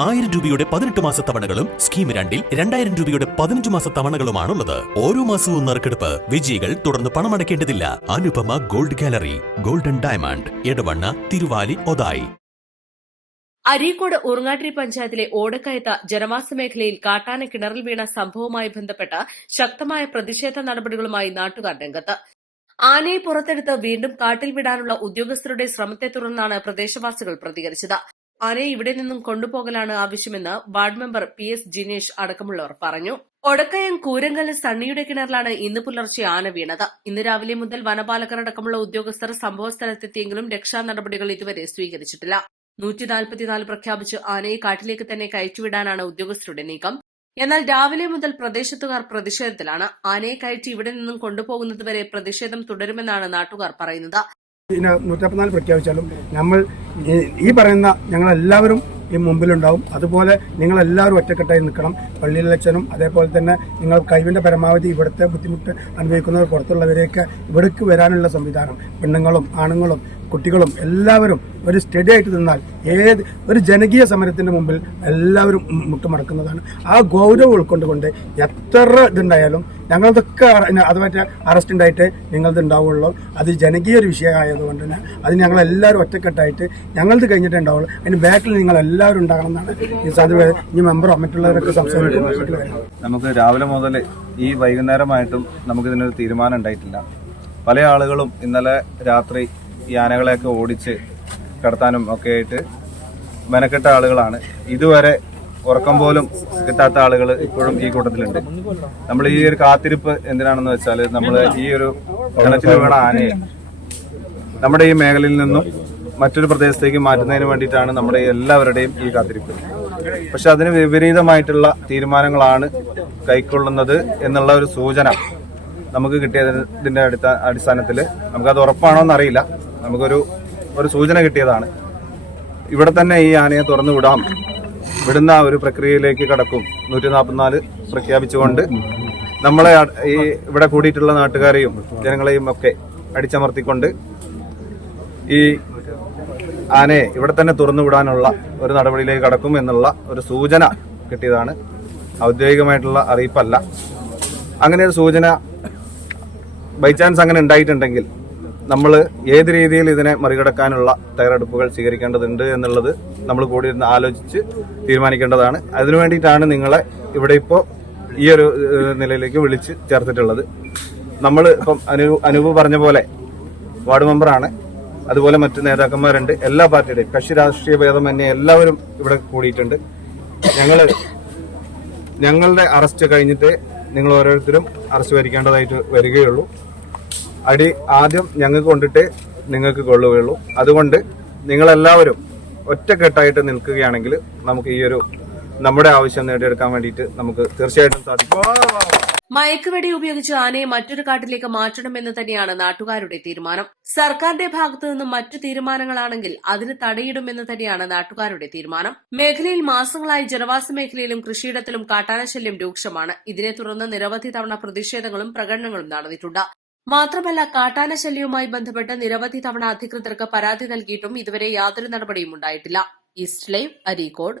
1000 രൂപയുടെ 18 മാസ തവണകളും സ്കീം 2-ൽ 2000 രൂപയുടെ 15 മാസ തവണകളുമാണുള്ളത്. ഓരോ മാസവും നറുക്കെടുപ്പ്. വിജയികൾ തുടർന്ന് പണമടയ്ക്കേണ്ടതില്ല. Anupama gold gallery, golden diamond, Edavanna, Thiruvali, Othayi. Areekode Urangattiri പഞ്ചായത്തിലെ ഓടക്കയത്ത് ജനവാസ മേഖലയിൽ കാട്ടാന കിണറിൽ വീണ സംഭവവുമായി ബന്ധപ്പെട്ട് ശക്തമായ പ്രതിഷേധ നടപടികളുമായി നാട്ടുകാർ രംഗത്ത്. ആനയെ പുറത്തെടുത്ത് വീണ്ടും കാട്ടിൽ വിടാനുള്ള ഉദ്യോഗസ്ഥരുടെ ശ്രമത്തെ തുടർന്നാണ് പ്രദേശവാസികൾ പ്രതികരിച്ചത്. ആനയെ ഇവിടെ നിന്നും കൊണ്ടുപോകലാണ് ആവശ്യമെന്ന് വാർഡ് മെമ്പർ PS ജിനേഷ് അടക്കമുള്ളവർ പറഞ്ഞു. ഒടക്കയം കൂരങ്കല് സണ്ണിയുടെ കിണറിലാണ് ഇന്ന് പുലർച്ചെ ആന വീണത്. ഇന്ന് രാവിലെ മുതൽ വനപാലകർ അടക്കമുള്ള ഉദ്യോഗസ്ഥർ സംഭവസ്ഥലത്തെത്തിയെങ്കിലും രക്ഷാ നടപടികൾ ഇതുവരെ സ്വീകരിച്ചിട്ടില്ല. 144 പ്രഖ്യാപിച്ച് ആനയെ കാട്ടിലേക്ക് തന്നെ കയറ്റിവിടാനാണ് ഉദ്യോഗസ്ഥരുടെ നീക്കം. എന്നാൽ രാവിലെ മുതൽ പ്രദേശത്തുകാർ പ്രതിഷേധത്തിലാണ്. ആനയെ കയറ്റി ഇവിടെ നിന്നും കൊണ്ടുപോകുന്നതുവരെ പ്രതിഷേധം തുടരുമെന്നാണ് നാട്ടുകാർ പറയുന്നത്. 144 പ്രഖ്യാപിച്ചാലും നമ്മൾ ഈ പറയുന്ന ഞങ്ങളെല്ലാവരും ഈ മുമ്പിലുണ്ടാവും. അതുപോലെ നിങ്ങളെല്ലാവരും ഒറ്റക്കെട്ടായി നിൽക്കണം. പള്ളിയിലച്ഛനും അതേപോലെ തന്നെ നിങ്ങൾ കഴിവിന്റെ പരമാവധി ഇവിടുത്തെ ബുദ്ധിമുട്ട് അനുഭവിക്കുന്നവർ പുറത്തുള്ളവരെയൊക്കെ ഇവിടേക്ക് വരാനുള്ള സംവിധാനം, പെണ്ണുങ്ങളും ആണുങ്ങളും കുട്ടികളും എല്ലാവരും ഒരു സ്റ്റഡി ആയിട്ട് നിന്നാൽ ഒരു ജനകീയ സമരത്തിന്റെ മുമ്പിൽ എല്ലാവരും മുട്ടുമടക്കുന്നതാണ്. ആ ഗൗരവം ഉൾക്കൊണ്ടുകൊണ്ട് എത്ര ഇതുണ്ടായാലും ഞങ്ങളതൊക്കെ അതുമായിട്ട് അറസ്റ്റ് ഉണ്ടായിട്ട് നിങ്ങളത് ഉണ്ടാവുള്ളൂ. അത് ജനകീയ ഒരു വിഷയമായതുകൊണ്ട് തന്നെ അത് ഞങ്ങളെല്ലാവരും ഒറ്റക്കെട്ടായിട്ട് ഞങ്ങളത് കഴിഞ്ഞിട്ടേ ഉണ്ടാവുള്ളൂ. അതിന് ബാക്കിൽ നിങ്ങൾ എല്ലാവരും ഉണ്ടാകണം എന്നാണ് ഈ സാധ്യത. ഇനി മെമ്പറോ മറ്റുള്ളവരൊക്കെ സംസാരിക്കുന്നത്. നമുക്ക് രാവിലെ മുതൽ ഈ വൈകുന്നേരമായിട്ടും നമുക്കിതിനൊരു തീരുമാനം ഉണ്ടായിട്ടില്ല. പല ആളുകളും ഇന്നലെ രാത്രി ഈ ആനകളെയൊക്കെ ഓടിച്ച് കടത്താനും ഒക്കെ ആയിട്ട് മെനക്കെട്ട ആളുകളാണ്. ഇതുവരെ ഉറക്കം പോലും കിട്ടാത്ത ആളുകൾ ഇപ്പോഴും ഈ കൂട്ടത്തിലുണ്ട്. നമ്മൾ ഈ ഒരു കാത്തിരിപ്പ് എന്തിനാണെന്ന് വെച്ചാൽ നമ്മൾ ഈ ഒരു കിണറ്റിൽ വീണ ആനയെ നമ്മുടെ ഈ മേഖലയിൽ നിന്നും മറ്റൊരു പ്രദേശത്തേക്ക് മാറ്റുന്നതിന് വേണ്ടിയിട്ടാണ് നമ്മുടെ എല്ലാവരുടെയും ഈ കാത്തിരിപ്പ്. പക്ഷെ അതിന് വിപരീതമായിട്ടുള്ള തീരുമാനങ്ങളാണ് കൈക്കൊള്ളുന്നത് എന്നുള്ള ഒരു സൂചന നമുക്ക് കിട്ടിയതിന്റെ അടിസ്ഥാനത്തിൽ നമുക്കത് ഉറപ്പാണോ എന്നറിയില്ല. നമുക്കൊരു സൂചന കിട്ടിയതാണ്. ഇവിടെ തന്നെ ഈ ആനയെ തുറന്നു വിടുന്ന ഒരു പ്രക്രിയയിലേക്ക് കടക്കും. 144 പ്രഖ്യാപിച്ചുകൊണ്ട് നമ്മളെ ഈ ഇവിടെ കൂടിയിട്ടുള്ള നാട്ടുകാരെയും ജനങ്ങളെയും ഒക്കെ അടിച്ചമർത്തിക്കൊണ്ട് ഈ ആനയെ ഇവിടെ തന്നെ തുറന്നു വിടാനുള്ള ഒരു നടപടിയിലേക്ക് കടക്കും എന്നുള്ള ഒരു സൂചന കിട്ടിയതാണ്. ഔദ്യോഗികമായിട്ടുള്ള അറിയിപ്പല്ല. അങ്ങനെ ഒരു സൂചന ബൈ ചാൻസ് അങ്ങനെ ഉണ്ടായിട്ടുണ്ടെങ്കിൽ നമ്മൾ ഏത് രീതിയിൽ ഇതിനെ മറികടക്കാനുള്ള തയ്യാറെടുപ്പുകൾ സ്വീകരിക്കേണ്ടതുണ്ട് എന്നുള്ളത് നമ്മൾ കൂടി ഇരുന്ന് ആലോചിച്ച് തീരുമാനിക്കേണ്ടതാണ്. അതിനു വേണ്ടിയിട്ടാണ് നിങ്ങളെ ഇവിടെ ഇപ്പോൾ ഈ ഒരു നിലയിലേക്ക് വിളിച്ച് ചേർത്തിട്ടുള്ളത്. നമ്മൾ ഇപ്പം അനൂപ് പറഞ്ഞ പോലെ വാർഡ് മെമ്പറാണ്, അതുപോലെ മറ്റു നേതാക്കന്മാരുണ്ട്. എല്ലാ പാർട്ടിയുടെയും കക്ഷി രാഷ്ട്രീയ ഭേദമന്യേ എല്ലാവരും ഇവിടെ കൂടിയിട്ടുണ്ട്. ഞങ്ങളുടെ അറസ്റ്റ് കഴിഞ്ഞിട്ട് നിങ്ങൾ ഓരോരുത്തരും അറസ്റ്റ് വരിക്കേണ്ടതായിട്ട് വരികയുള്ളൂ. അടി ആദ്യം ഞങ്ങൾക്ക് കൊണ്ടിട്ട് നിങ്ങൾക്ക് കൊള്ളുകയുള്ളൂ. അതുകൊണ്ട് നിങ്ങളെല്ലാവരും ഒറ്റക്കെട്ടായിട്ട് നിൽക്കുകയാണെങ്കിൽ നമുക്ക് ഈ ഒരു നമ്മുടെ ആവശ്യം നേടിയെടുക്കാൻ വേണ്ടിയിട്ട് നമുക്ക് തീർച്ചയായിട്ടും സാധിക്കും. മയക്കുവെടി ഉപയോഗിച്ച് ആനയെ മറ്റൊരു കാട്ടിലേക്ക് മാറ്റണമെന്ന് തന്നെയാണ് നാട്ടുകാരുടെ തീരുമാനം. സർക്കാരിന്റെ ഭാഗത്തു നിന്നും മറ്റു തീരുമാനങ്ങളാണെങ്കിൽ അതിന് തടയിടുമെന്ന് തന്നെയാണ് നാട്ടുകാരുടെ തീരുമാനം. മേഖലയിൽ മാസങ്ങളായി ജനവാസ മേഖലയിലും കൃഷിയിടത്തിലും കാട്ടാനശല്യം രൂക്ഷമാണ്. ഇതിനെ തുടർന്ന് നിരവധി തവണ പ്രതിഷേധങ്ങളും പ്രകടനങ്ങളും നടന്നിട്ടുണ്ട്. മാത്രമല്ല, കാട്ടാനശല്യവുമായി ബന്ധപ്പെട്ട് നിരവധി തവണ അധികൃതർക്ക് പരാതി നൽകിയിട്ടും ഇതുവരെ യാതൊരു നടപടിയും ഉണ്ടായിട്ടില്ല. East live, Areekode.